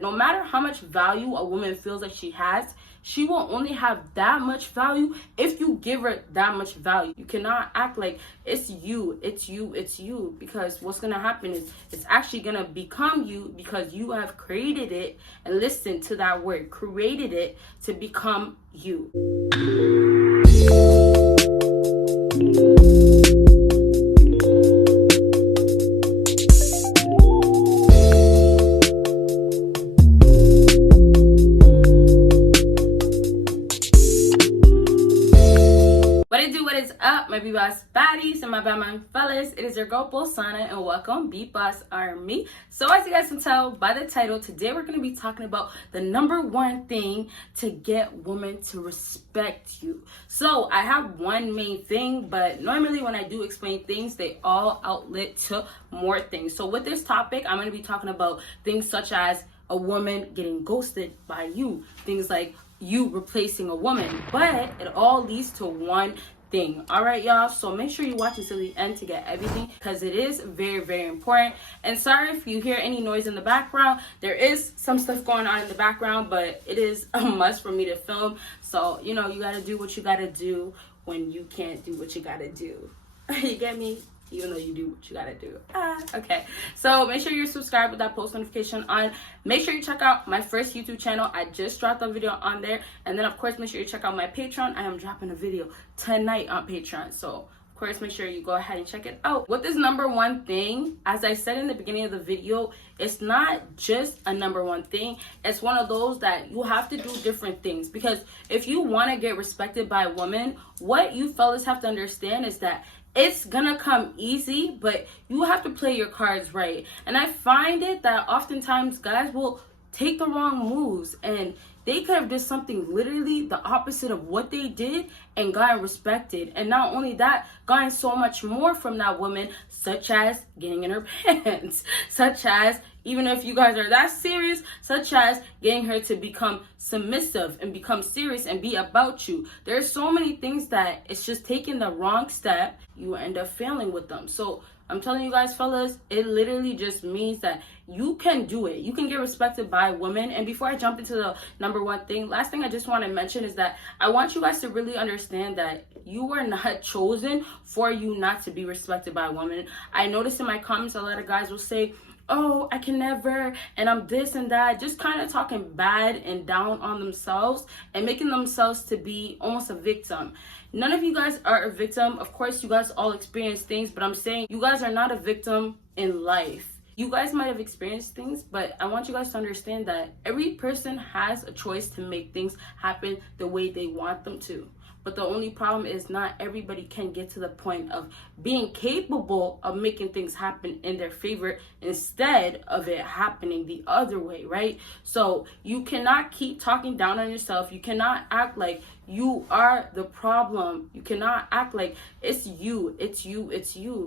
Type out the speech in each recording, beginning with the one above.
No matter how much value a woman feels like she has, she will only have that much value if you give her that much value. You cannot act like it's you, because what's gonna happen is it's actually gonna become you, because you have created it. And listen to that word, created it to become you. What is up, my BBossBaddies and my bad mind fellas? It is your girl Bosana, and welcome BBossArmy. So as you guys can tell by the title, today we're going to be talking about the number one thing to get women to respect you. So I have one main thing, but normally when I do explain things, they all outlet to more things. So with this topic, I'm going to be talking about things such as a woman getting ghosted by you, things like you replacing a woman, but it all leads to one thing. All right, y'all, so make sure you watch until the end to get everything, because it is very, very important. And sorry if you hear any noise in the background. There is some stuff going on in the background, but it is a must for me to film. So you know, you got to do what you got to do when you can't do what you got to do. You get me? Even though you do what you gotta do. Okay. So make sure you're subscribed with that post notification on. Make sure you check out my first YouTube channel. I just dropped a video on there. And then of course, make sure you check out my Patreon. I am dropping a video tonight on Patreon. So of course, make sure you go ahead and check it out. With this number one thing, as I said in the beginning of the video, it's not just a number one thing. It's one of those that you have to do different things. Because if you want to get respected by a woman, what you fellas have to understand is that it's gonna come easy, but you have to play your cards right. And I find it that oftentimes guys will take the wrong moves, and they could have done something literally the opposite of what they did and gotten respected. And not only that, gotten so much more from that woman, such as getting in her pants, such as, even if you guys are that serious, such as getting her to become submissive and become serious and be about you. There's so many things that it's just taking the wrong step, you end up failing with them. So I'm telling you guys, fellas, it literally just means that you can do it. You can get respected by women. And before I jump into the number one thing, last thing I just want to mention is that I want you guys to really understand that you are not chosen for you not to be respected by a woman. I noticed in my comments, a lot of guys will say, oh, I can never, and I'm this and that, just kind of talking bad and down on themselves and making themselves to be almost a victim. None of you guys are a victim. Of course, you guys all experience things, but I'm saying you guys are not a victim in life. You guys might have experienced things, but I want you guys to understand that every person has a choice to make things happen the way they want them to. But the only problem is not everybody can get to the point of being capable of making things happen in their favor instead of it happening the other way, right? So you cannot keep talking down on yourself. You cannot act like you are the problem. You cannot act like it's you,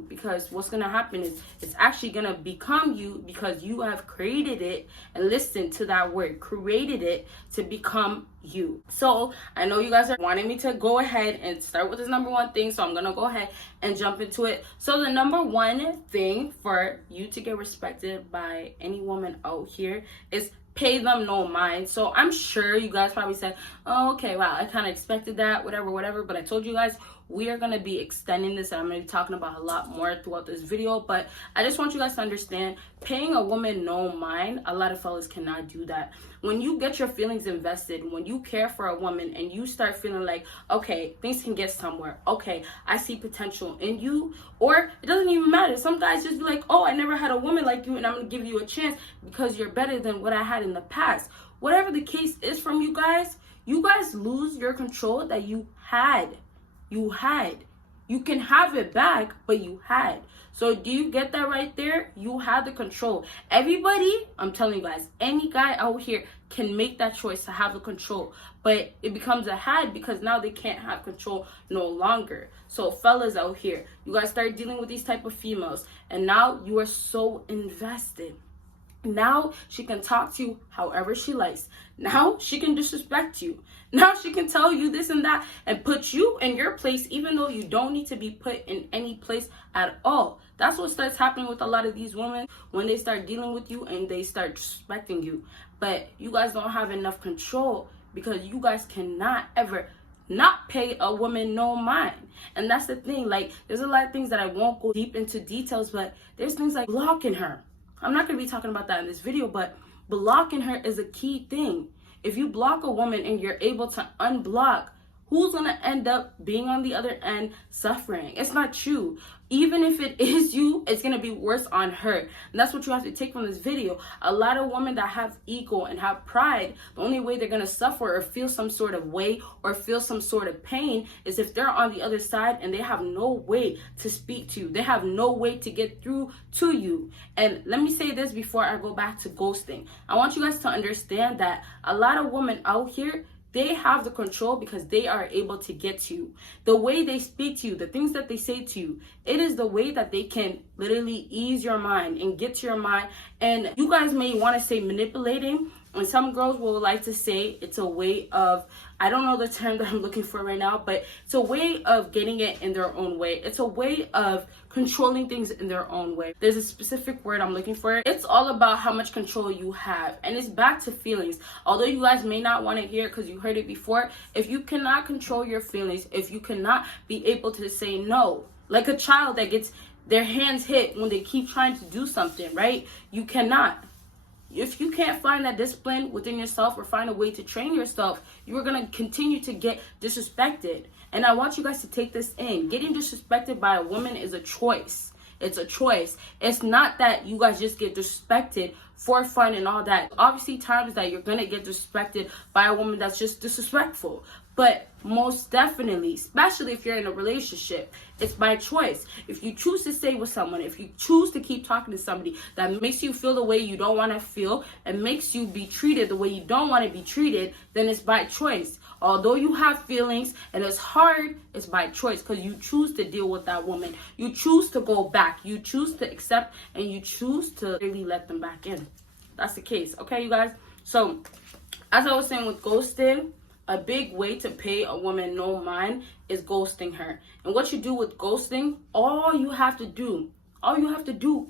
because what's going to happen is it's actually going to become you, because you have created it. And listen to that word, created it to become you. So I know you guys are wanting me to go ahead and start with this number one thing, so I'm going to go ahead and jump into it. So the number one thing for you to get respected by any woman out here is pay them no mind. So I'm sure you guys probably said, oh, okay, wow, I kind of expected that, whatever. But I told you guys we are going to be extending this, and I'm going to be talking about a lot more throughout this video. But I just want you guys to understand, paying a woman no mind, a lot of fellas cannot do that. When you get your feelings invested, when you care for a woman and you start feeling like, okay, things can get somewhere, okay, I see potential in you, or it doesn't even matter. Some guys just be like, oh, I never had a woman like you, and I'm going to give you a chance because you're better than what I had in the past. Whatever the case is from you guys lose your control that you had. You can have it back, but you had. So do you get that right there? You had the control. Everybody, I'm telling you guys, any guy out here can make that choice to have the control, but it becomes a had because now they can't have control no longer. So fellas out here, you guys start dealing with these type of females, and now you are so invested. Now she can talk to you however she likes. Now she can disrespect you. Now she can tell you this and that and put you in your place, even though you don't need to be put in any place at all. That's what starts happening with a lot of these women when they start dealing with you and they start disrespecting you. but you guys don't have enough control because you guys cannot ever not pay a woman no mind. And that's the thing. Like, there's a lot of things that I won't go deep into details, but there's things like blocking her. I'm not going to be talking about that in this video, but blocking her is a key thing. If you block a woman and you're able to unblock, who's going to end up being on the other end suffering? It's not you. Even if it is you, it's going to be worse on her. And that's what you have to take from this video. A lot of women that have ego and have pride, the only way they're going to suffer or feel some sort of way or feel some sort of pain is if they're on the other side and they have no way to speak to you. They have no way to get through to you. And let me say this before I go back to ghosting. I want you guys to understand that a lot of women out here, they have the control because they are able to get to you. The way they speak to you, the things that they say to you, it is the way that they can literally ease your mind and get to your mind. And you guys may want to say manipulating, and some girls will like to say it's a way of, I don't know the term that I'm looking for right now, but it's a way of getting it in their own way. It's a way of controlling things in their own way. There's a specific word I'm looking for. It's all about how much control you have. And it's back to feelings. Although you guys may not want to hear it because you heard it before, if you cannot control your feelings, if you cannot be able to say no, like a child that gets their hands hit when they keep trying to do something, right? You cannot. If you can't find that discipline within yourself or find a way to train yourself, you are going to continue to get disrespected. And I want you guys to take this in. Getting disrespected by a woman is a choice. It's a choice. It's not that you guys just get disrespected for fun and all that. Obviously, times that you're going to get disrespected by a woman that's just disrespectful. But most definitely, especially if you're in a relationship, it's by choice. If you choose to stay with someone, if you choose to keep talking to somebody that makes you feel the way you don't want to feel and makes you be treated the way you don't want to be treated, then it's by choice. Although you have feelings and it's hard, it's by choice because you choose to deal with that woman. You choose to go back. You choose to accept and you choose to really let them back in. That's the case. Okay, you guys? So, as I was saying with ghosting, a big way to pay a woman no mind is ghosting her. And what you do with ghosting, all you have to do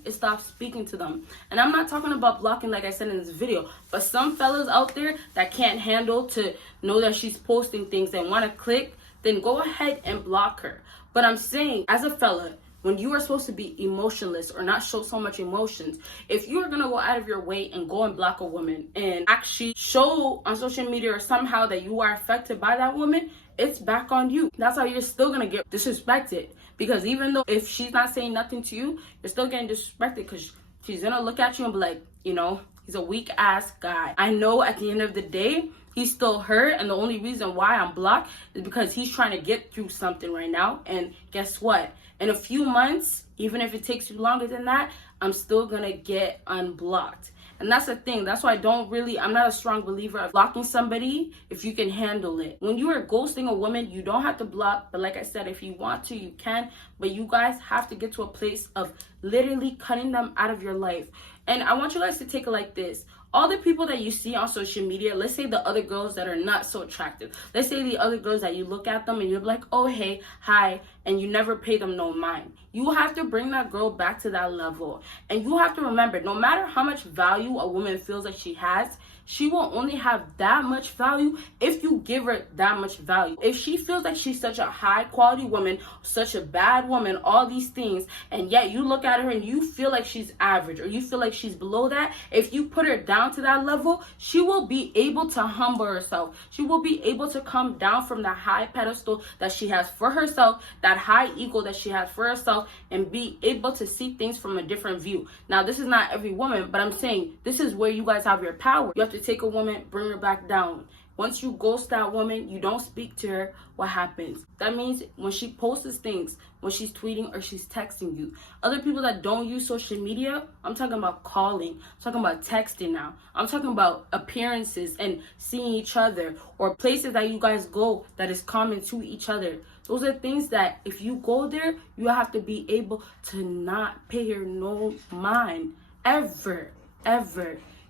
is stop speaking to them. And I'm not talking about blocking like I said in this video, but some fellas out there that can't handle to know that she's posting things and want to click, then go ahead and block her. But I'm saying, as a fella, when you are supposed to be emotionless or not show so much emotions, if you're going to go out of your way and go and block a woman and actually show on social media or somehow that you are affected by that woman, it's back on you. That's how you're still going to get disrespected. Because even though if she's not saying nothing to you, you're still getting disrespected because she's going to look at you and be like, you know, he's a weak ass guy. I know at the end of the day, he's still hurt, and the only reason why I'm blocked is because he's trying to get through something right now. And guess what? In a few months, even if it takes you longer than that, I'm still going to get unblocked. And that's the thing. That's why I'm not a strong believer of blocking somebody if you can handle it. When you are ghosting a woman, you don't have to block. But like I said, if you want to, you can. But you guys have to get to a place of literally cutting them out of your life. And I want you guys to take it like this. All the people that you see on social media, let's say the other girls that are not so attractive. Let's say the other girls that you look at them and you're like, oh, hey, hi, and you never pay them no mind. You have to bring that girl back to that level. And you have to remember, no matter how much value a woman feels like she has, she will only have that much value if you give her that much value. If she feels like she's such a high quality woman, such a bad woman, all these things, and yet you look at her and you feel like she's average or you feel like she's below that, if you put her down to that level, she will be able to humble herself. She will be able to come down from the high pedestal that she has for herself, that high ego that she has for herself, and be able to see things from a different view. Now, this is not every woman, but I'm saying this is where you guys have your power. You have to take a woman, bring her back down. Once you ghost that woman, you don't speak to her, what happens? That means when she posts things, when she's tweeting or she's texting you. Other people that don't use social media, I'm talking about calling. I'm talking about texting now. I'm talking about appearances and seeing each other or places that you guys go that is common to each other. Those are things that if you go there, you have to be able to not pay her no mind. Ever.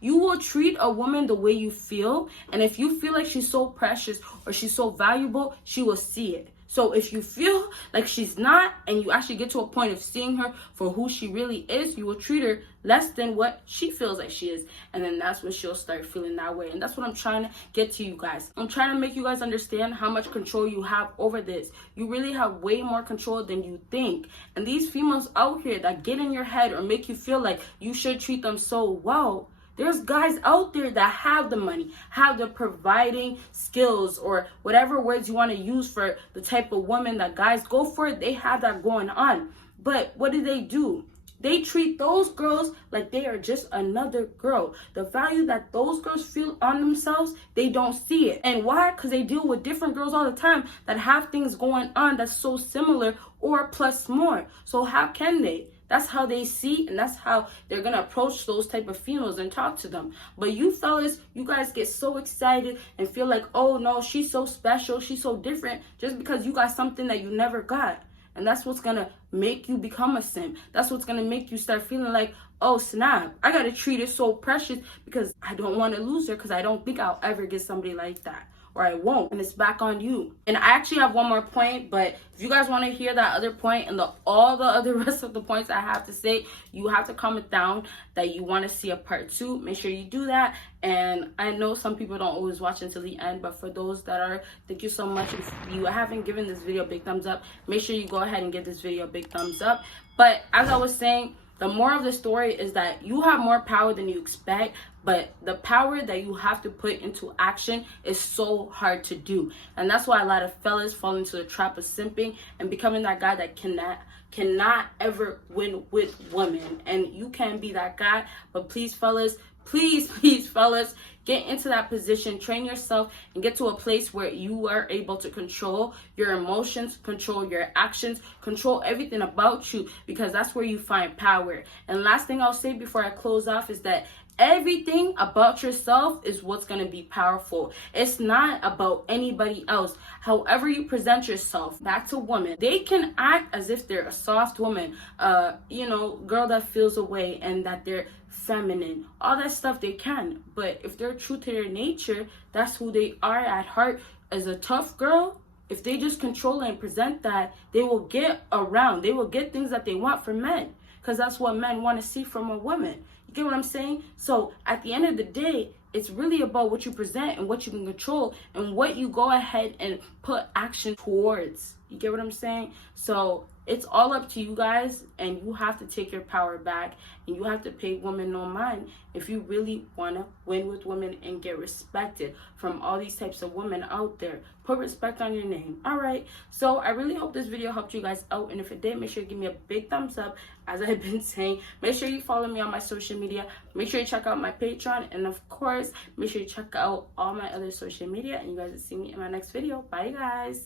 You will treat a woman the way you feel, and if you feel like she's so precious or she's so valuable, she will see it. So if you feel like she's not, and you actually get to a point of seeing her for who she really is, you will treat her less than what she feels like she is. And then that's when she'll start feeling that way. And that's what I'm trying to get to you guys. I'm trying to make you guys understand how much control you have over this. You really have way more control than you think. And these females out here that get in your head or make you feel like you should treat them so well, there's guys out there that have the money, have the providing skills, or whatever words you want to use for the type of woman that guys go for. They have that going on. But what do? They treat those girls like they are just another girl. The value that those girls feel on themselves, they don't see it. And why? Because they deal with different girls all the time that have things going on that's so similar or plus more. So how can they? That's how they see, and that's how they're going to approach those type of females and talk to them. But you fellas, you guys get so excited and feel like, oh no, she's so special, she's so different, just because you got something that you never got. And that's what's going to make you become a simp. That's what's going to make you start feeling like, oh snap, I got to treat her so precious because I don't want to lose her, because I don't think I'll ever get somebody like that. Or I won't, and it's back on you. And I actually have one more point, but if you guys want to hear that other point and all the other rest of the points I have to say, you have to comment down that you want to see a part 2. Make sure you do that. And I know some people don't always watch until the end, but for those that are, thank you so much. If you haven't given this video a big thumbs up, make sure you go ahead and give this video a big thumbs up. But as I was saying, the moral of the story is that you have more power than you expect, but the power that you have to put into action is so hard to do. And that's why a lot of fellas fall into the trap of simping and becoming that guy that cannot ever win with women. And you can be that guy, but please fellas, please fellas, get into that position, train yourself, and get to a place where you are able to control your emotions, control your actions, control everything about you, because that's where you find power. And last thing I'll say before I close off is that everything about yourself is what's going to be powerful. It's not about anybody else. However you present yourself back to women, they can act as if they're a soft woman, girl that feels away and that they're feminine, all that stuff they can. But if they're true to their nature, that's who they are at heart. As a tough girl, if they just control and present that, they will get around. They will get things that they want from men, because that's what men want to see from a woman. You get what I'm saying? So at the end of the day, it's really about what you present and what you can control and what you go ahead and put action towards. You get what I'm saying? So it's all up to you guys, and you have to take your power back, and you have to pay women no mind if you really want to win with women and get respected from all these types of women out there. Put respect on your name. All right, so I really hope this video helped you guys out, and if it did, make sure you give me a big thumbs up. As I've been saying, make sure you follow me on my social media, make sure you check out my Patreon, and of course make sure you check out all my other social media, and you guys will see me in my next video. Bye guys.